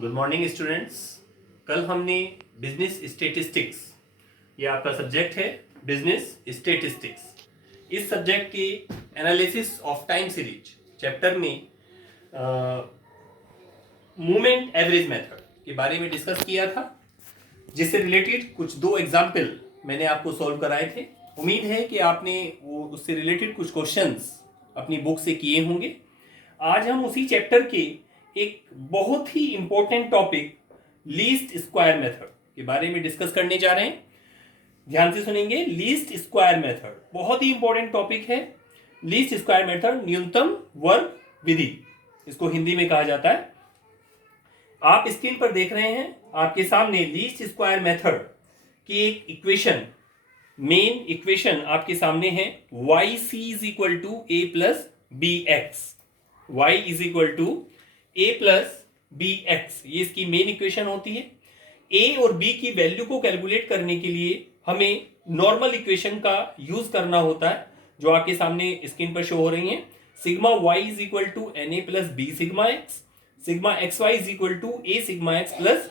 Good morning students. कल हमने business statistics, ये आपका सब्जेक्ट है बिजनेस स्टेटिस्टिक्स, इस सब्जेक्ट के analysis of time series chapter में मूवमेंट एवरेज मेथड के बारे में डिस्कस किया था, जिससे रिलेटेड कुछ दो एग्जाम्पल मैंने आपको सॉल्व कराए थे। उम्मीद है कि आपने वो उससे रिलेटेड कुछ क्वेश्चंस अपनी बुक से किए होंगे। आज हम उसी चैप्टर के एक बहुत ही important topic least square method के बारे में डिस्कस करने जा रहे हैं। ध्यान से सुनेंगे। लीस्ट स्क्वायर मेथड बहुत ही इंपॉर्टेंट टॉपिक है। लीस्ट स्क्वायर मेथड, न्यूनतम वर्ग विधि, इसको हिंदी में कहा जाता है। आप स्क्रीन पर देख रहे हैं आपके सामने लीस्ट स्क्वायर मेथड की एक इक्वेशन, मेन इक्वेशन आपके सामने है। yc is equal to A plus B X, y is equal to a plus B X, ये इसकी मेन इक्वेशन होती है। a और b की वैल्यू को कैलकुलेट करने के लिए हमें नॉर्मल इक्वेशन का यूज करना होता है, जो आपके सामने स्क्रीन पर शो हो रही है। Sigma y is equal to N A plus B sigma x, sigma x Y is equal to A sigma x plus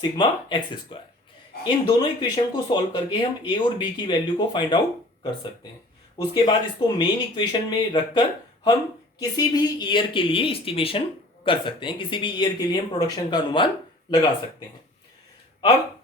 sigma x square. इन दोनों इक्वेशन को सॉल्व करके हम a और b की वैल्यू को फाइंड आउट कर सकते हैं। उसके बाद इसको मेन इक्वेशन में रखकर हम किसी भी ईयर के लिए एस्टिमेशन कर सकते हैं, किसी भी ईयर के लिए हम प्रोडक्शन का अनुमान लगा सकते हैं। अब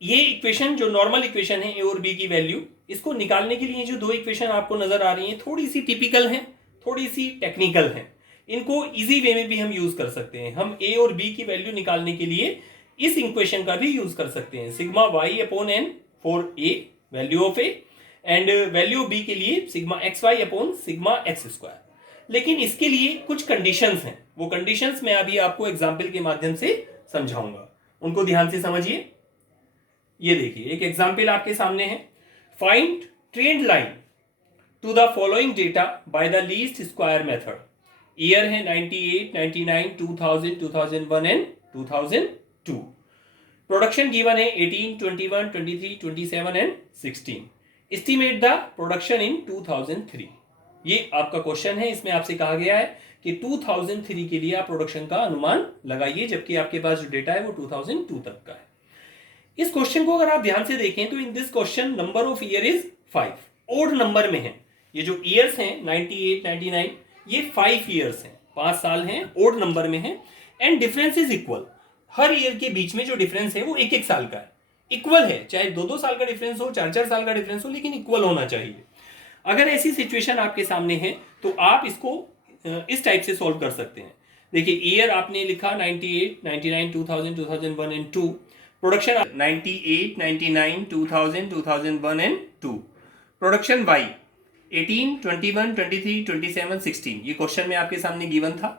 ये इक्वेशन जो नॉर्मल इक्वेशन है ए और बी की वैल्यू, इसको निकालने के लिए जो दो इक्वेशन आपको नजर आ रही हैं, थोड़ी सी टिपिकल हैं, थोड़ी सी टेक्निकल हैं। इनको इजी वे में भी हम यूज कर सकते हैं। हम ए और बी की वैल्यू निकालने के लिए इस इक्वेशन का भी यूज कर सकते हैं। Sigma Y upon N for A, value of A, and value of B के लिए sigma x Y upon sigma x square. लेकिन इसके लिए कुछ कंडीशंस हैं, वो कंडीशंस मैं अभी आपको एग्जाम्पल के माध्यम से समझाऊंगा, उनको ध्यान से समझिए। ये देखिए एक एग्जाम्पल आपके सामने है। Find trend line to the following data by the least square method. Year है 98, 99, 2000, 2001 एंड 2002। प्रोडक्शन गिवन है 18, 21, 23, 27 and 16। Estimate the production in 2003। ये आपका क्वेश्चन है। इसमें आपसे कहा गया है कि 2003 के लिए आप प्रोडक्शन का अनुमान लगाइए, जबकि आपके पास जो डेटा है वो 2002 तक का है। इस क्वेश्चन को अगर आप ध्यान से देखें तो in this question number of year is 5, odd number में है। ये जो ईयर्स हैं 98, 99, ये 5 ईयर्स हैं, 5 साल हैं, ओड नंबर में है। And difference is equal. Her year के बीच में जो डिफरेंस है वो 1-1 साल का है, इक्वल है। चाहे 2-2 साल का डिफरेंस हो, 4-4 साल का डिफरेंस हो, लेकिन इक्वल होना चाहिए। अगर ऐसी सिचुएशन आपके सामने है तो आप इसको इस टाइप से सॉल्व कर सकते हैं। देखिए ईयर आपने लिखा 98, 99, 2000, 2001 and 2। Production 98, 99, 2000, 2001 and 2। Production Y 18, 21, 23, 27, 16। ये क्वेश्चन में आपके सामने गिवन था।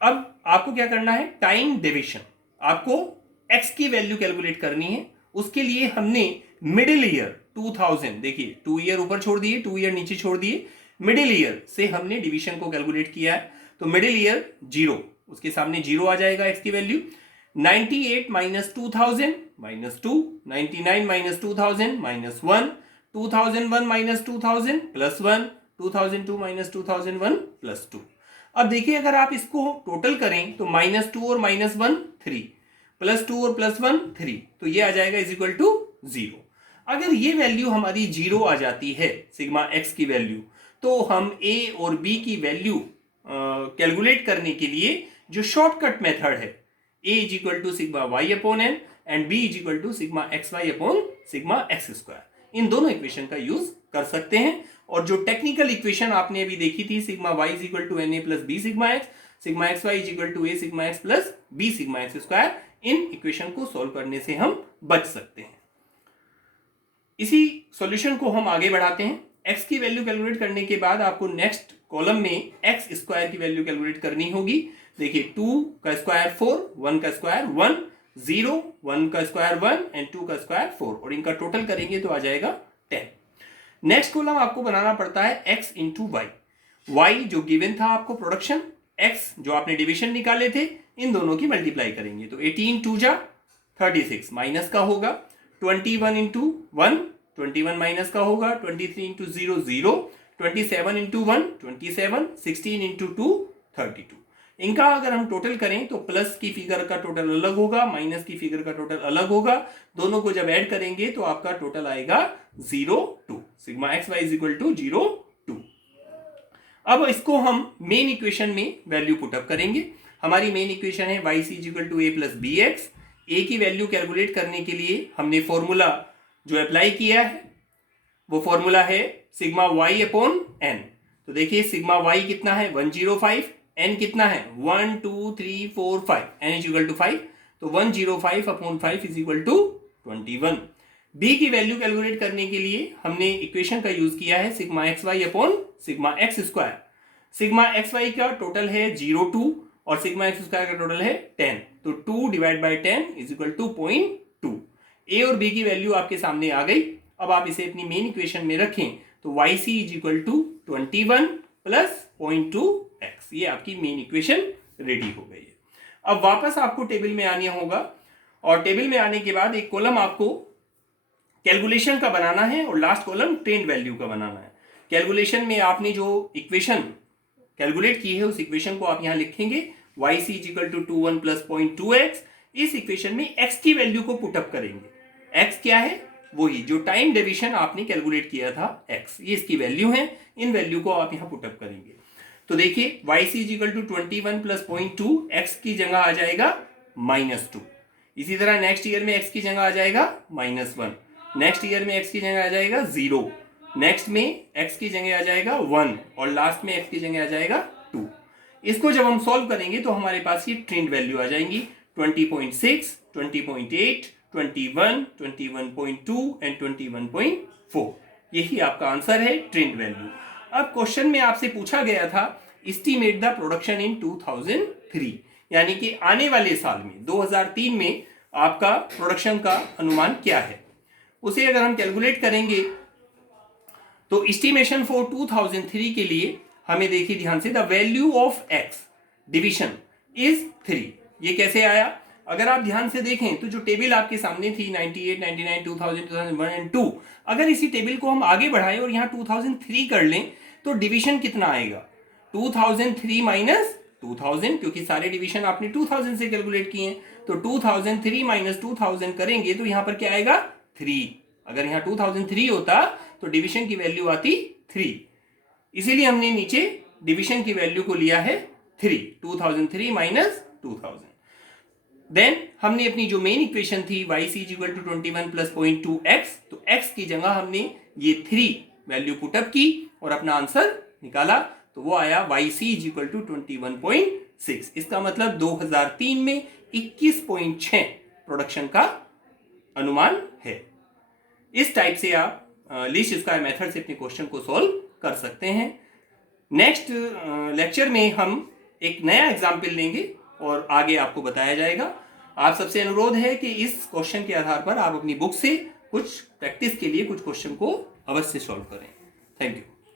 अब आपको क्या करना है, टाइम डिविजन। आपको एक्स की वैल्यू कैलकुलेट करनी है। उसके लिए हमने मिडिल ईयर 2000, देखिए 2 ईयर ऊपर छोड़ दिए, 2 ईयर नीचे छोड़ दिए, मिडिल ईयर से हमने डिवीजन को कैलकुलेट किया है। तो मिडिल ईयर 0, उसके सामने 0 आ जाएगा एक्स की value. 98 minus 2000 minus 2, 99 minus 2000 minus 1, 2001 minus 2000 plus 1, 2002 minus 2001 plus 2। अब देखिए अगर आप इसको टोटल करें तो -2 और -1 3, +2 और +1 3, तो ये आ जाएगा इज इक्वल टू 0। अगर ये वैल्यू हमारी 0 आ जाती है, सिग्मा एक्स की वैल्यू, तो हम ए और बी की वैल्यू कैलकुलेट करने के लिए जो शॉर्टकट मेथड है, a is equal to sigma Y upon n and b is equal to sigma x Y upon sigma x square, इन दोनों इक्वेशन का यूज कर सकते हैं। और जो टेक्निकल इक्वेशन आपने अभी देखी थी, sigma Y is equal to N A plus B sigma x, sigma x Y is equal to A sigma x plus B sigma x square, इन इक्वेशन को सोल्व करने से हम बच सकते हैं। इसी सॉल्यूशन को हम आगे बढ़ाते हैं। x की वैल्यू कैलकुलेट करने के बाद आपको नेक्स्ट कॉलम में x स्क्वायर की वैल्यू कैलकुलेट करनी होगी। देखिए 2 का स्क्वायर 4, 1 का स्क्वायर 1, 0, 1 का स्क्वायर 1 एंड 2 का स्क्वायर 4, और इनका टोटल करेंगे तो आ जाएगा 10। नेक्स्ट कॉलम आपको बनाना पड़ता है x इंटू वाई। वाई जो गिवन था आपको प्रोडक्शन, x जो आपने डिविजन निकाले थे, इन दोनों की मल्टीप्लाई करेंगे तो 18 2 जा 36, माइनस का होगा 21 इंटू 1, 21 माइनस का होगा 23 इंटू 0 0, 27 इंटू 1 27, 16 इंटू 2 32। इनका अगर हम टोटल करें तो प्लस की फिगर का टोटल अलग होगा, माइनस की फिगर का टोटल अलग होगा। दोनों को जब ऐड करेंगे तो आपका टोटल आएगा 0 2, sigma x Y is equal to 0 2। अब इसको हम मेन इक्वेशन में वैल्यू पुटअप करेंगे। हमारी मेन इक्वेशन है y C is equal to A plus B x. A की वैल्यू कैलकुलेट करने के लिए हमने फॉर्मूला जो अप्लाई किया है वो फॉर्मूला है सिग्मा वाई अपॉन एन। तो देखिए सिग्मा वाई कितना है 105, एन कितना है 1 2 3 4 5, एन इज इक्वल टू 5, तो 105 upon 5 is equal to 21। B की वैल्यू कैलकुलेट करने के लिए हमने इक्वेशन का यूज किया है sigma x Y upon sigma x square. Sigma x Y का टोटल है 0.2 और सिग्मा एक्स स्क्वायर का टोटल है 10, तो 2 divide by 10 is equal to 0.2। A और बी की वैल्यू आपके सामने आ गई। अब आप इसे अपनी मेन इक्वेशन में रखें तो Y C is equal to 21 plus 0.2x, ये आपकी मेन इक्वेशन रेडी हो गई है। अब वापस आपको टेबल में आना होगा और टेबल में आने के बाद एक कॉलम आपको कैलकुलेशन का बनाना है और लास्ट कॉलम ट्रेंड वैल्यू का बनाना है। कैलकुलेशन में आपने जो इक्वेशन कैलकुलेट की है उस इक्वेशन को आप यहां लिखेंगे Y C is equal to 21 plus 0.2x। इस इक्वेशन में x की वैल्यू को पुटअप करेंगे। x क्या है, वही जो टाइम डेविएशन आपने कैलकुलेट किया था x, ये इसकी वैल्यू है। इन वैल्यू को आप यहां पुटअप करेंगे तो देखिए Y C is equal to 21 plus 0.2, x की जगह आ जाएगा -2। इसी तरह नेक्स्ट ईयर में x की जगह आ जाएगा -1, नेक्स्ट ईयर में x की जगह आ जाएगा 0, नेक्स्ट में x की जगह आ जाएगा 1 और लास्ट में x की जगह आ जाएगा 2। इसको जब हम सॉल्व करेंगे तो हमारे पास ये ट्रेंड वैल्यू आ जाएंगी 20.6, 20.8, 21, 21.2 एंड 21.4। यही आपका आंसर है ट्रेंड वैल्यू। अब क्वेश्चन में आपसे पूछा गया था एस्टीमेट द प्रोडक्शन इन 2003, यानी कि आने वाले साल में 2003 में आपका प्रोडक्शन का अनुमान क्या है। उसे अगर हम कैलकुलेट करेंगे तो एस्टिमेशन फॉर 2003 के लिए हमें देखिए ध्यान से, the value of x division is 3। ये कैसे आया, अगर आप ध्यान से देखें तो जो टेबल आपके सामने थी 98, 99, 2000, 2001 एंड 2, अगर इसी टेबल को हम आगे बढ़ाएं और यहाँ 2003 कर लें तो डिवीजन कितना आएगा 2003 माइनस 2000, क्योंकि सारे डिवीजन आपने 2000 से कैलकुलेट किए हैं। तो 2003 माइनस 2000 करेंगे तो यहाँ पर क्या आएगा 3। अगर यहाँ 2003 होता तो डिवीजन की वैल्यू आती 3, इसीलिए हमने नीचे डिवीजन की वैल्यू को लिया है 3, 2003 माइनस 2000। देन हमने अपनी जो मेन इक्वेशन थी Y C equal to 21 plus 0.2x, तो x की जगह हमने ये 3 वैल्यू पुटअप की और अपना आंसर निकाला, तो वो आया वाई सी इक्वल टू 21.6। इसका मतलब 2003 में 21.6 प्रोडक्शन का अनुमान है। इस टाइप से आप लीस्ट स्क्वायर मेथड से अपने क्वेश्चन को सॉल्व कर सकते हैं। नेक्स्ट लेक्चर में हम एक नया एग्जाम्पल लेंगे और आगे आपको बताया जाएगा। आप सबसे अनुरोध है कि इस क्वेश्चन के आधार पर आप अपनी बुक से कुछ प्रैक्टिस के लिए कुछ क्वेश्चन को अवश्य सॉल्व करें। Thank you.